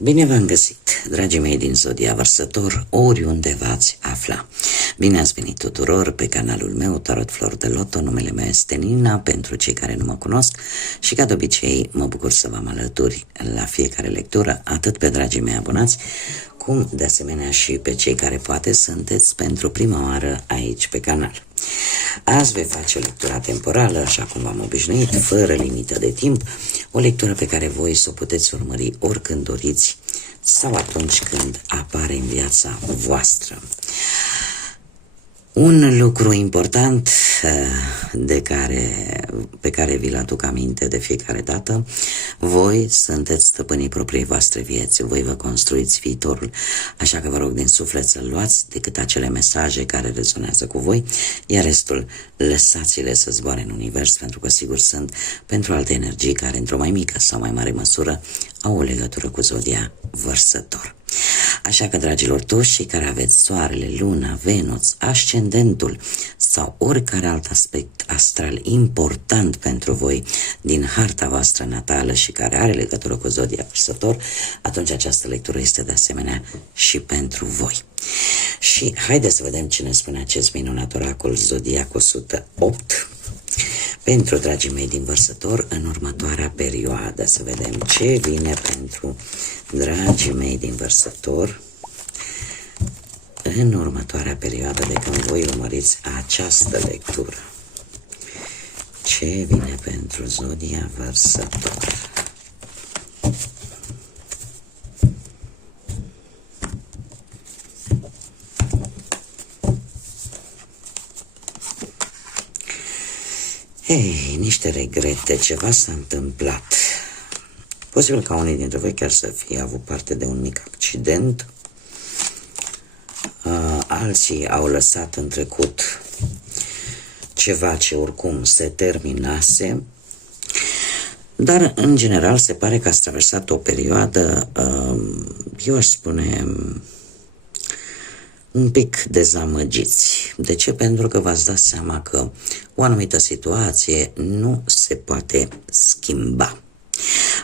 Bine v-am găsit, dragii mei din Zodia Vărsător, oriunde v-ați afla. Bine ați venit tuturor pe canalul meu, Tarot Flor de Loto. Numele meu este Nina, pentru cei care nu mă cunosc, și ca de obicei mă bucur să vă am alături la fiecare lectură, atât pe dragii mei abonați, cum de asemenea și pe cei care poate sunteți pentru prima oară aici pe canal. Azi voi face o lectură temporală, așa cum v-am obișnuit, fără limită de timp, o lectură pe care voi să o puteți urmări oricând doriți sau atunci când apare în viața voastră. Un lucru important pe care vi-l aduc aminte de fiecare dată: voi sunteți stăpânii propriei voastre vieți, voi vă construiți viitorul, așa că vă rog din suflet să luați decât acele mesaje care rezonează cu voi, iar restul lăsați-le să zboare în univers, pentru că sigur sunt pentru alte energii care într-o mai mică sau mai mare măsură au o legătură cu Zodia Vărsător. Așa că, dragilor, toți cei care aveți Soarele, Luna, Venus, Ascendentul sau oricare alt aspect astral important pentru voi din harta voastră natală și care are legătură cu Zodia Vărsător, atunci această lectură este de asemenea și pentru voi. Și haideți să vedem ce ne spune acest minunat oracol Zodiac 108 pentru dragii mei din Vărsător în următoarea perioadă. Să vedem ce vine pentru dragii mei din Vărsător în următoarea perioadă de când voi urmăriți această lectură. Ce vine pentru Zodia Vărsător? Ei, niște regrete, ceva s-a întâmplat. Posibil ca unii dintre voi chiar să fie avut parte de un mic accident. Alții au lăsat în trecut ceva ce oricum se terminase. Dar, în general, se pare că ați traversat o perioadă, eu aș spune, un pic dezamăgiți. De ce? Pentru că v-ați dat seama că o anumită situație nu se poate schimba.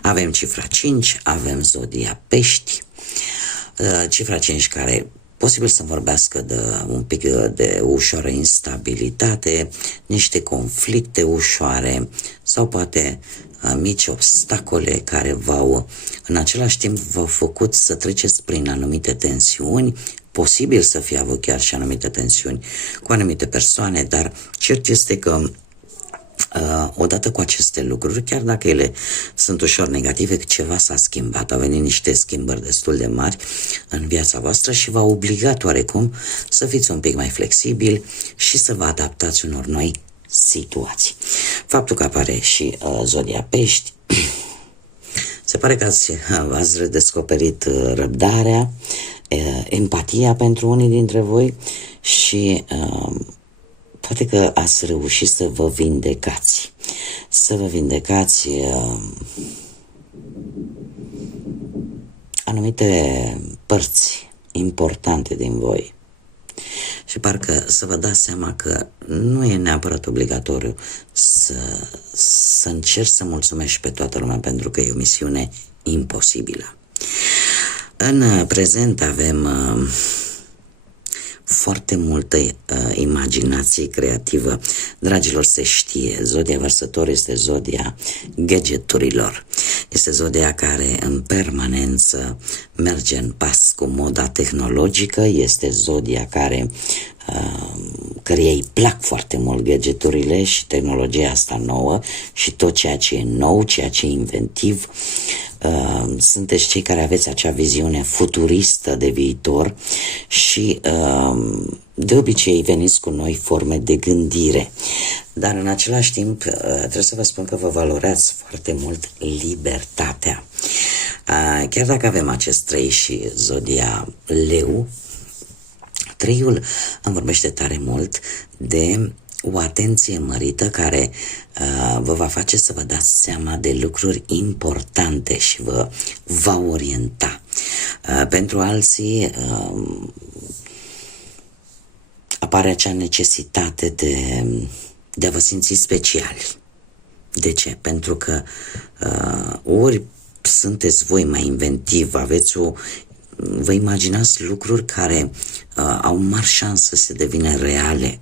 Avem cifra 5, avem Zodia Pești, cifra 5 care posibil să vorbească de un pic de ușoară instabilitate, niște conflicte ușoare sau poate mici obstacole care în același timp v-au făcut să treceți prin anumite tensiuni. Posibil să fie avut chiar și anumite tensiuni cu anumite persoane, dar cert este că odată cu aceste lucruri, chiar dacă ele sunt ușor negative, ceva s-a schimbat, au venit niște schimbări destul de mari în viața voastră și v-a obligat oarecum să fiți un pic mai flexibili și să vă adaptați unor noi situații. Faptul că apare și Zodia Pești, se pare că ați redescoperit răbdarea, empatia pentru unii dintre voi și poate că ați reușit să vă vindecați. Să vă vindecați anumite părți importante din voi. Și parcă să vă dați seama că nu e neapărat obligatoriu să încerci să mulțumești pe toată lumea, pentru că e o misiune imposibilă. În prezent avem foarte multă imaginație creativă. Dragilor, se știe, Zodia Vărsător este zodia gadgeturilor. Este zodia care în permanență merge în pas cu moda tehnologică. Este zodia căreia îi plac foarte mult gadgeturile și tehnologia asta nouă și tot ceea ce e nou, ceea ce e inventiv. Sunteți cei care aveți acea viziune futuristă de viitor și de obicei veniți cu noi forme de gândire. Dar în același timp trebuie să vă spun că vă valorați foarte mult libertatea. Chiar dacă avem acest 3 și Zodia Leu, 3-ul îmi vorbește tare mult de o atenție mărită care vă va face să vă dați seama de lucruri importante și vă va orienta. Pentru alții apare acea necesitate de a vă simți speciali. De ce? Pentru că ori sunteți voi mai inventiv, vă imaginați lucruri care au mari șanse să devină reale.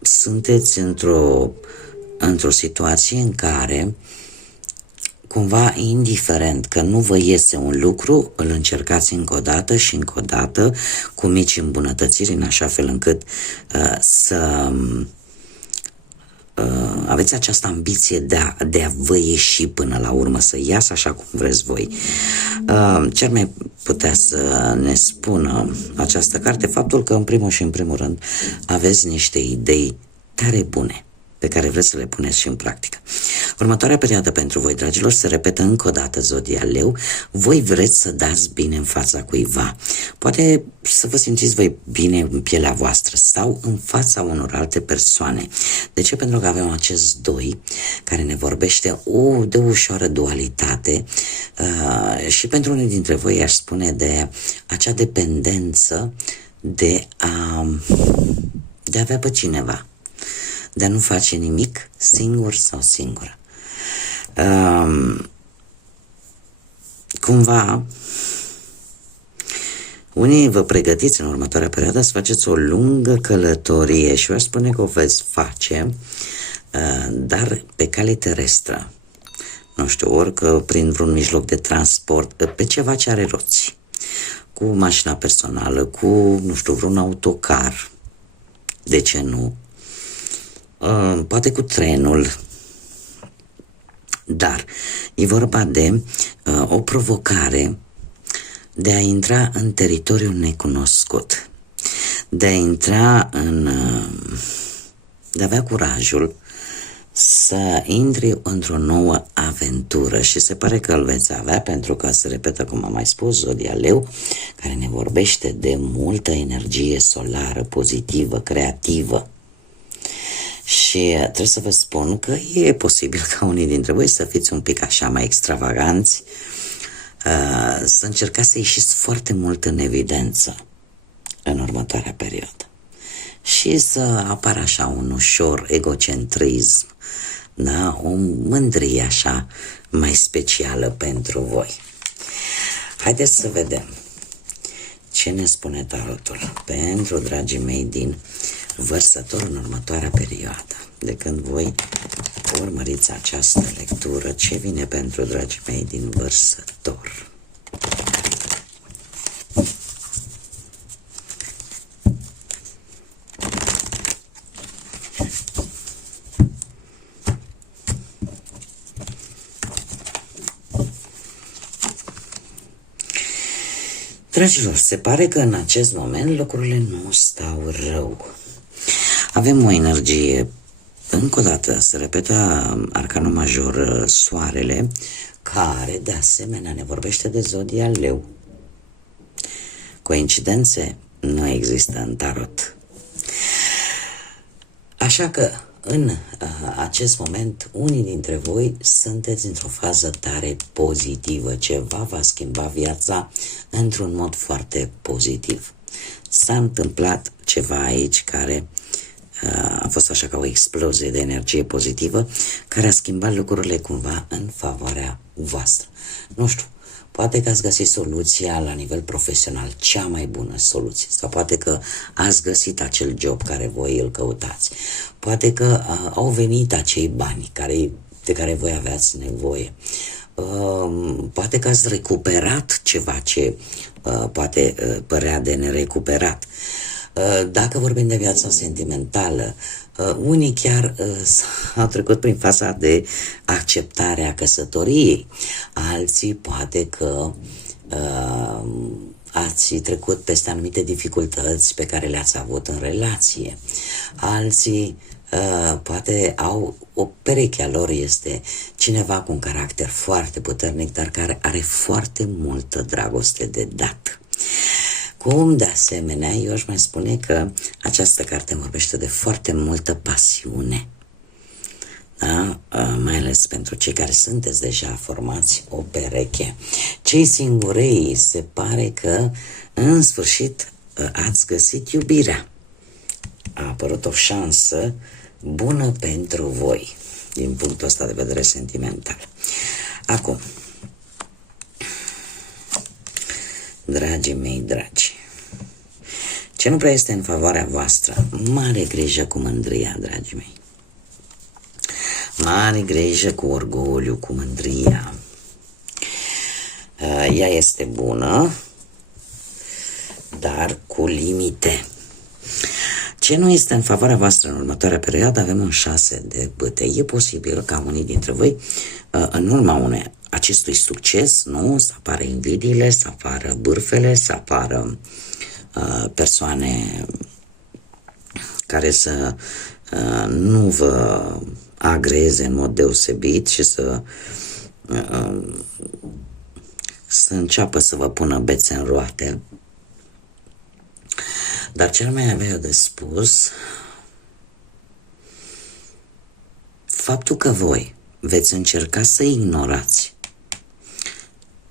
Sunteți într-o situație în care cumva, indiferent că nu vă iese un lucru, îl încercați încă o dată și încă o dată, cu mici îmbunătățiri, în așa fel încât să aveți această ambiție de a vă ieși până la urmă, să iasă așa cum vreți voi. Ce ar mai putea să ne spună această carte? Faptul că, în primul și în primul rând, aveți niște idei tare bune pe care vreți să le puneți și în practică. Următoarea perioadă pentru voi, dragilor, se repetă încă o dată zodia Leu. Voi vreți să dați bine în fața cuiva. Poate să vă simțiți voi bine în pielea voastră sau în fața unor alte persoane. De ce? Pentru că avem acest 2 care ne vorbește de o ușoară dualitate și pentru unii dintre voi aș spune de acea dependență de a avea pe cineva, de a nu face nimic singur sau singură. Cumva, unii vă pregătiți în următoarea perioadă să faceți o lungă călătorie și eu aș spune că o veți face, dar pe cale terestră. Nu știu, ori că prin vreun mijloc de transport, pe ceva ce are roți, cu mașina personală, cu, nu știu, vreun autocar, de ce nu? Poate cu trenul, dar e vorba de o provocare de a intra în teritoriul necunoscut, de a intra de a avea curajul să intri într-o nouă aventură și se pare că îl veți avea, pentru că se repetă, cum am mai spus, zodia Leu, care ne vorbește de multă energie solară, pozitivă, creativă. Și trebuie să vă spun că e posibil ca unii dintre voi să fiți un pic așa mai extravaganți, să încercați să ieșiți foarte mult în evidență în următoarea perioadă și să apară așa un ușor egocentrism, da? O mândrie așa mai specială pentru voi. Haideți să vedem ce ne spune tarotul pentru dragii mei din Vărsător în următoarea perioadă. De când voi urmăriți această lectură, ce vine pentru dragii mei din Vărsător? Dragilor, se pare că în acest moment lucrurile nu stau rău. Avem o energie, încă o dată, se repetă arcanul major, soarele, care de asemenea ne vorbește de zodia Leu. Coincidențe nu există în tarot. Așa că în acest moment unii dintre voi sunteți într-o fază tare pozitivă. Ceva va schimba viața într-un mod foarte pozitiv. S-a întâmplat ceva aici care a fost așa ca o explozie de energie pozitivă care a schimbat lucrurile cumva în favoarea voastră. Nu știu, poate că ați găsit soluția la nivel profesional, cea mai bună soluție, sau poate că ați găsit acel job care voi îl căutați, poate că au venit acei bani de care voi aveați nevoie, poate că ați recuperat ceva ce poate părea de nerecuperat. Dacă vorbim de viața sentimentală, unii chiar au trecut prin faza de acceptare a căsătoriei, alții poate că ați trecut peste anumite dificultăți pe care le-ați avut în relație, alții poate au o pereche a lor, este cineva cu un caracter foarte puternic, dar care are foarte multă dragoste de dat. Cum, de asemenea, eu aș mai spune că această carte vorbește de foarte multă pasiune, da? Mai ales pentru cei care sunteți deja formați o pereche. Cei singurei, se pare că în sfârșit ați găsit iubirea. A apărut o șansă bună pentru voi din punctul ăsta de vedere sentimental. Acum, dragii mei dragi, ce nu prea este în favoarea voastră, mare grijă cu mândria, dragii mei. Mare grijă cu orgoliu, cu mândria. Ea este bună, dar cu limite. Ce nu este în favoarea voastră în următoarea perioadă, avem un 6 de bâte. E posibil ca unii dintre voi, în urma acestui succes, nu, să apară invidiile, să apară bârfele, să apară persoane care să nu vă agreze în mod deosebit și să înceapă să vă pună bețe în roate. Dar cel mai avea de spus faptul că voi veți încerca să ignorați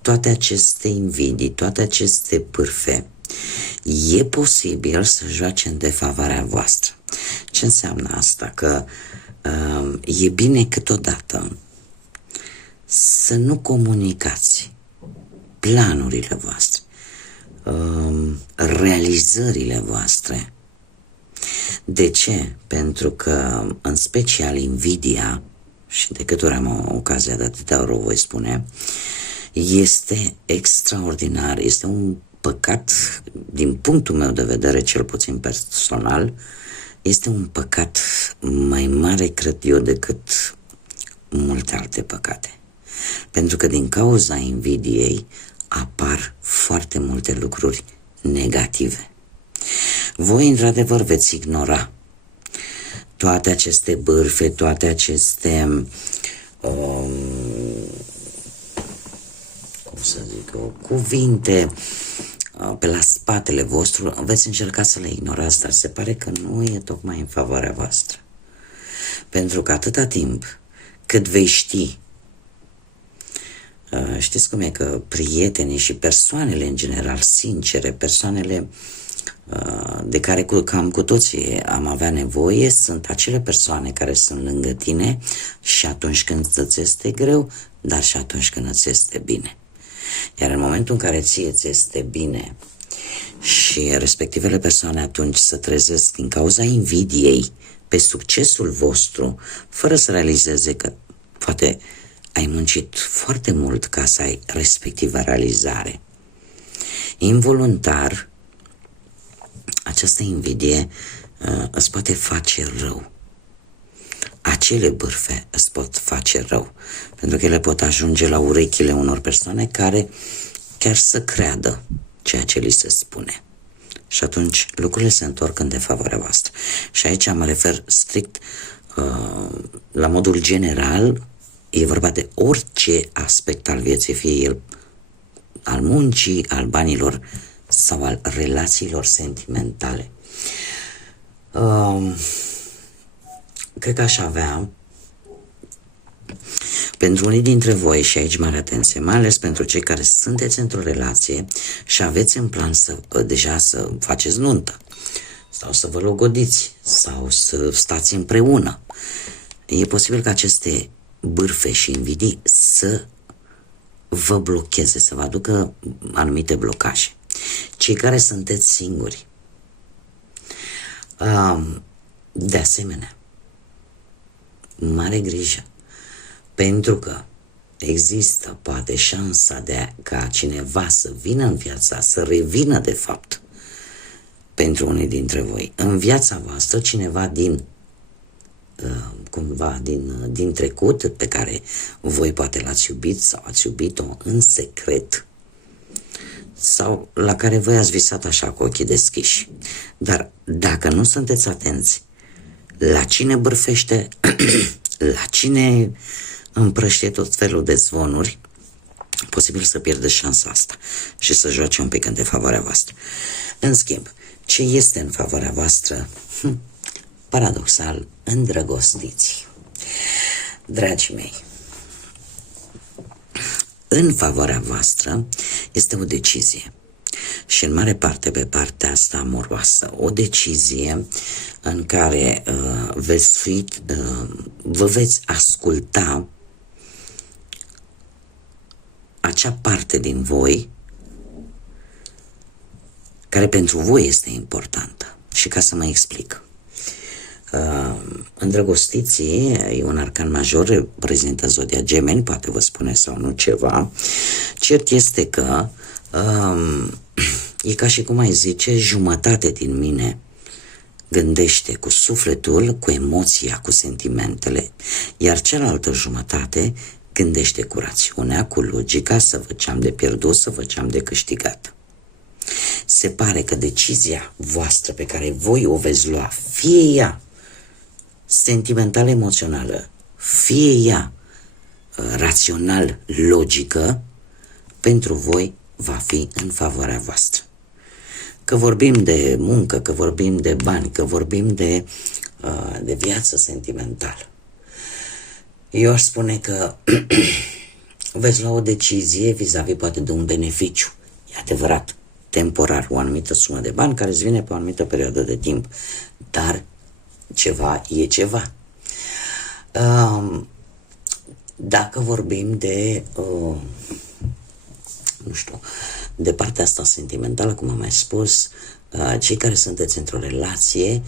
toate aceste invidii, toate aceste pârfe, e posibil să joace în defavoarea voastră. Ce înseamnă asta? Că e bine câteodată să nu comunicați planurile voastre, realizările voastre. De ce? Pentru că, în special, invidia, și de câte ori am ocazia de atâtea ori o voi spune, este extraordinar, este un păcat, din punctul meu de vedere, cel puțin personal, este un păcat mai mare, cred eu, decât multe alte păcate. Pentru că din cauza invidiei apar foarte multe lucruri negative. Voi, într-adevăr, veți ignora toate aceste bârfe, toate aceste cuvinte pe la spatele vostru, veți încerca să le ignorați, dar se pare că nu e tocmai în favoarea voastră. Pentru că atâta timp cât vei ști, știți cum e, că prietenii și persoanele în general sincere, persoanele de care cam cu toții am avea nevoie, sunt acele persoane care sunt lângă tine și atunci când îți este greu, dar și atunci când îți este bine. Iar în momentul în care ție ți este bine și respectivele persoane atunci se trezesc din cauza invidiei pe succesul vostru, fără să realizeze că poate ai muncit foarte mult ca să ai respectiva realizare, involuntar, această invidie îți poate face rău. Acele bârfe îți pot face rău, pentru că ele pot ajunge la urechile unor persoane care chiar să creadă ceea ce li se spune. Și atunci lucrurile se întorc în defavoarea voastră. Și aici mă refer strict la modul general, e vorba de orice aspect al vieții, fie el al muncii, al banilor sau al relațiilor sentimentale. Cred că aș avea pentru unii dintre voi, și aici mare atenție, mai ales pentru cei care sunteți într-o relație și aveți în plan deja să faceți nuntă sau să vă logodiți sau să stați împreună. E posibil ca aceste bârfe și invidii să vă blocheze, să vă aducă anumite blocaje. Cei care sunteți singuri, de asemenea, mare grijă, pentru că există poate șansa ca cineva să vină în viața, să revină de fapt pentru unii dintre voi în viața voastră, cineva din trecut pe care voi poate l-ați iubit sau ați iubit-o în secret sau la care voi ați visat așa cu ochii deschiși. Dar dacă nu sunteți atenți la cine bârfește, la cine împrăștie tot felul de zvonuri, posibil să pierdeți șansa asta și să joace un pic în defavoarea voastră. În schimb, ce este în favoarea voastră? Paradoxal, îndrăgostiți. Dragii mei, în favoarea voastră este o decizie și în mare parte pe partea asta amoroasă, o decizie în care vă veți asculta acea parte din voi care pentru voi este importantă. Și ca să mă explic. Îndrăgostiții e un arcan major, reprezintă zodia Gemeni, poate vă spune sau nu ceva. Cert este că e ca și cum ai zice, jumătate din mine gândește cu sufletul, cu emoția, cu sentimentele, iar cealaltă jumătate gândește cu rațiunea, cu logica, să văd ce am de pierdut, să văd ce am de câștigat. Se pare că decizia voastră pe care voi o veți lua, fie ea sentimentală, emoțională, fie ea rațional, logică, pentru voi va fi în favoarea voastră. Că vorbim de muncă, că vorbim de bani, că vorbim de viață sentimentală. Eu aș spune că veți lua o decizie vis-a-vis poate de un beneficiu. E adevărat, temporar, o anumită sumă de bani care îți vine pe o anumită perioadă de timp. Dar ceva e ceva. Dacă vorbim de, nu știu, de partea asta sentimentală, cum am mai spus, cei care sunteți într-o relație,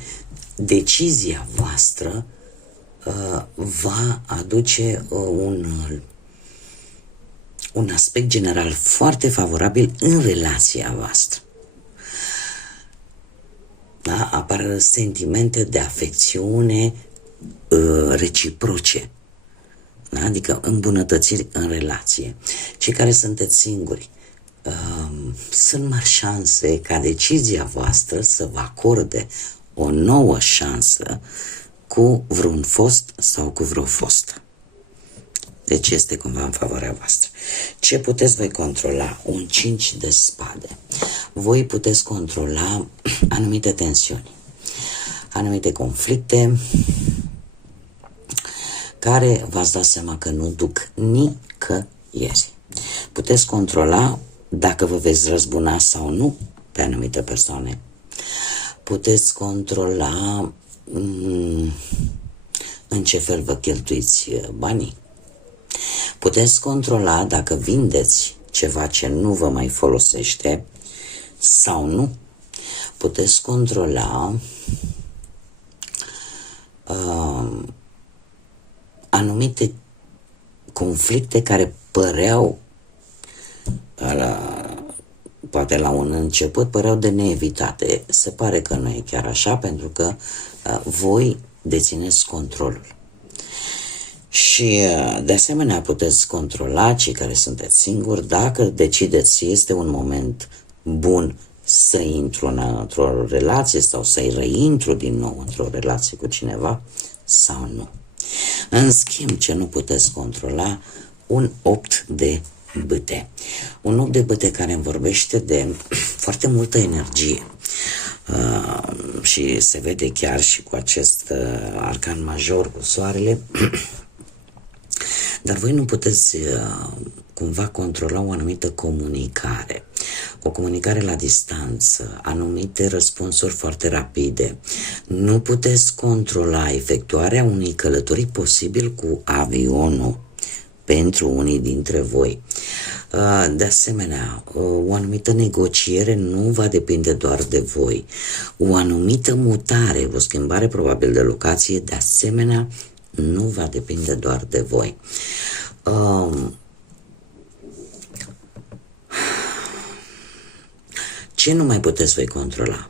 decizia voastră va aduce un aspect general foarte favorabil în relația voastră. Da? Apar sentimente de afecțiune reciproce, da? Adică îmbunătățiri în relație. Cei care sunteți singuri, sunt mari șanse ca decizia voastră să vă acorde o nouă șansă cu vreun fost sau cu vreo fostă. Deci este cumva în favoarea voastră. Ce puteți voi controla? Un 5 de spade. Voi puteți controla anumite tensiuni, anumite conflicte care v-ați dat seama că nu duc nicăieri. Puteți controla dacă vă veți răzbuna sau nu pe anumite persoane. Puteți controla în ce fel vă cheltuiți banii. Puteți controla dacă vindeți ceva ce nu vă mai folosește sau nu. Puteți controla anumite conflicte care păreau poate la un început păreau de neevitate. Se pare că nu e chiar așa, pentru că voi dețineți controlul. Și de asemenea puteți controla, cei care sunteți singuri, dacă decideți este un moment bun să intru într-o relație sau să-i reintru din nou într-o relație cu cineva sau nu. În schimb, ce nu puteți controla, un 8 de bâte. Un 8 de bâte care îmi vorbește de foarte multă energie. Și se vede chiar și cu acest arcan major, cu soarele. Dar voi nu puteți cumva controla o anumită comunicare, o comunicare la distanță, anumite răspunsuri foarte rapide. Nu puteți controla efectuarea unei călătorii posibil cu avionul pentru unii dintre voi. De asemenea, o anumită negociere nu va depinde doar de voi. O anumită mutare, o schimbare probabil de locație, de asemenea, nu va depinde doar de voi. Ce nu mai puteți voi controla?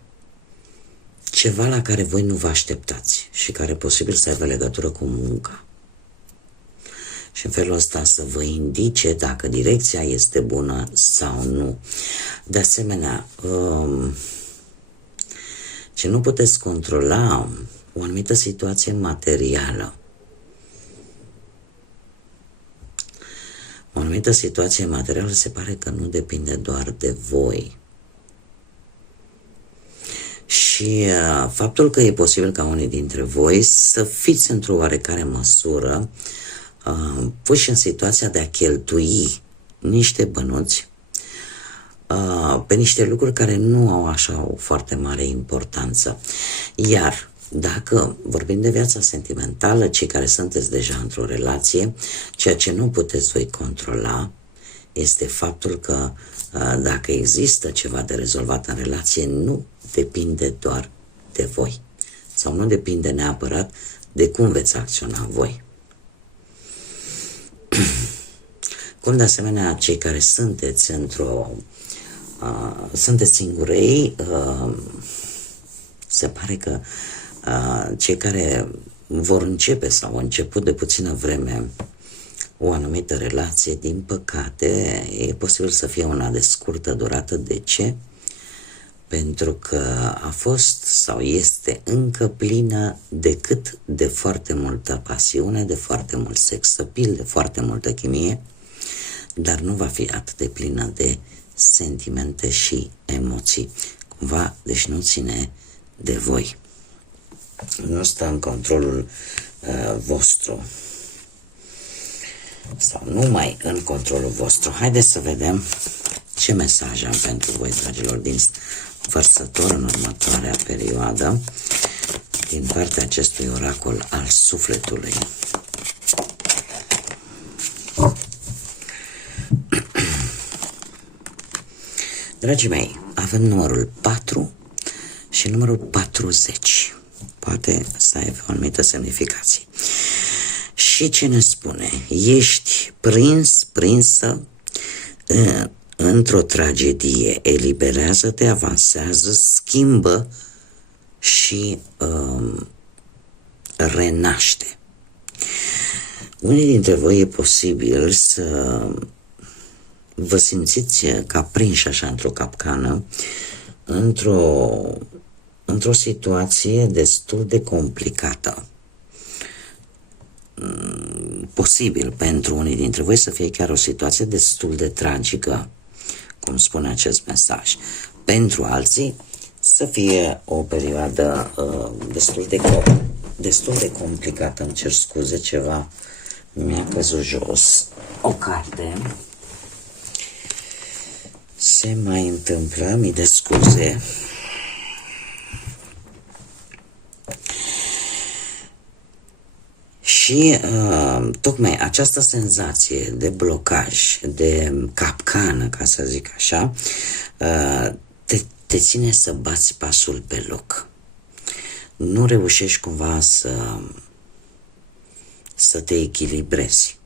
Ceva la care voi nu vă așteptați și care posibil să aibă legătură cu munca. Și în felul ăsta să vă indice dacă direcția este bună sau nu. De asemenea, ce nu puteți controla, o anumită situație materială. O anumită situație materială se pare că nu depinde doar de voi. Și faptul că e posibil ca unii dintre voi să fiți într-o oarecare măsură puși în situația de a cheltui niște bănuți pe niște lucruri care nu au așa o foarte mare importanță. Iar dacă vorbim de viața sentimentală, cei care sunteți deja într-o relație, ceea ce nu puteți voi controla este faptul că dacă există ceva de rezolvat în relație, nu depinde doar de voi. Sau nu depinde neapărat de cum veți acționa voi. Cum de asemenea, cei care sunteți sunteți singurei, se pare că cei care vor începe sau au început de puțină vreme o anumită relație, din păcate, e posibil să fie una de scurtă durată. De ce? Pentru că a fost sau este încă plină de foarte multă pasiune, de foarte mult sex appeal, de foarte multă chimie, dar nu va fi atât de plină de sentimente și emoții. Cumva, deci nu ține de voi. Nu stă în controlul vostru. Sau numai în controlul vostru. Haideți să vedem ce mesaj am pentru voi, dragilor, din Vărsător în următoarea perioadă, din partea acestui oracol al sufletului. Dragii mei, avem numărul 4 și numărul 40. Poate să aibă o anumită semnificație. Și ce ne spune? Ești prinsă într-o tragedie. Eliberează-te, avansează, schimbă și renaște. Unii dintre voi e posibil să vă simțiți ca prinși așa într-o capcană, într-o situație destul de complicată. Posibil pentru unii dintre voi să fie chiar o situație destul de tragică, cum spune acest mesaj. Pentru alții să fie o perioadă destul de complicată. Îmi cer scuze, ceva mi-a căzut jos. O carte. Se mai întâmplă, mii de scuze. Și tocmai această senzație de blocaj, de capcană, ca să zic așa, te ține să bați pasul pe loc. Nu reușești cumva să te echilibrezi.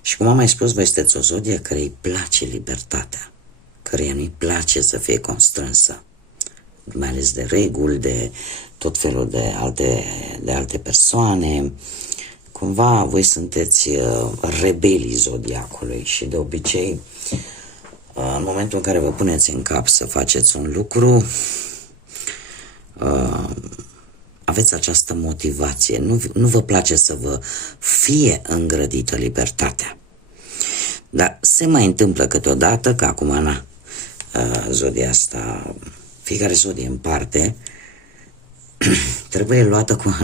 Și cum am mai spus, voi sunteți o zodie care îi place libertatea, căreia nu-i place să fie constrânsă, mai ales de reguli, de tot felul de alte persoane. Cumva voi sunteți rebelii zodiacului și de obicei în momentul în care vă puneți în cap să faceți un lucru, aveți această motivație. Nu vă place să vă fie îngrădită libertatea. Dar se mai întâmplă câteodată că acum, zodia asta, fiecare zodie în parte, trebuie luată cu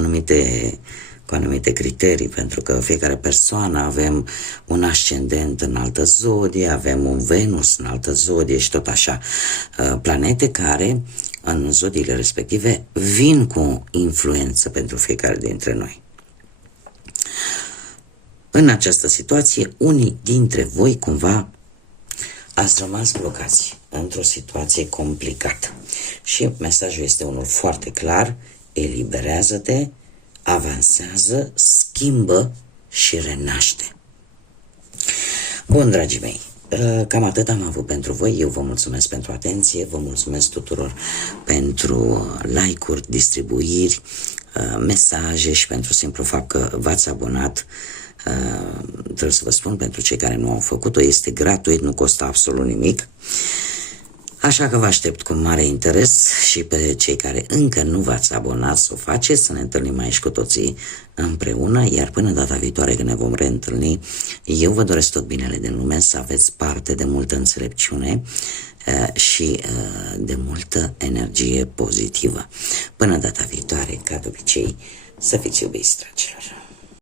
anumite criterii, pentru că fiecare persoană avem un ascendent în altă zodie, avem un Venus în altă zodie și tot așa. Planete care în zodiile respective vin cu influență pentru fiecare dintre noi. În această situație, unii dintre voi cumva ați rămas blocați într-o situație complicată. Și mesajul este unul foarte clar: eliberează-te, avansează, schimbă și renaște. Bun, dragii mei, cam atât am avut pentru voi. Eu vă mulțumesc pentru atenție, vă mulțumesc tuturor pentru like-uri, distribuiri, mesaje și pentru simplu fapt că v-ați abonat. Trebuie să vă spun, pentru cei care nu au făcut-o, este gratuit, nu costă absolut nimic. Așa că vă aștept cu mare interes și pe cei care încă nu v-ați abonat să o faceți, să ne întâlnim aici cu toții împreună, iar până data viitoare când ne vom reîntâlni, eu vă doresc tot binele din lume, să aveți parte de multă înțelepciune și de multă energie pozitivă. Până data viitoare, ca de obicei, să fiți iubiți, dragilor!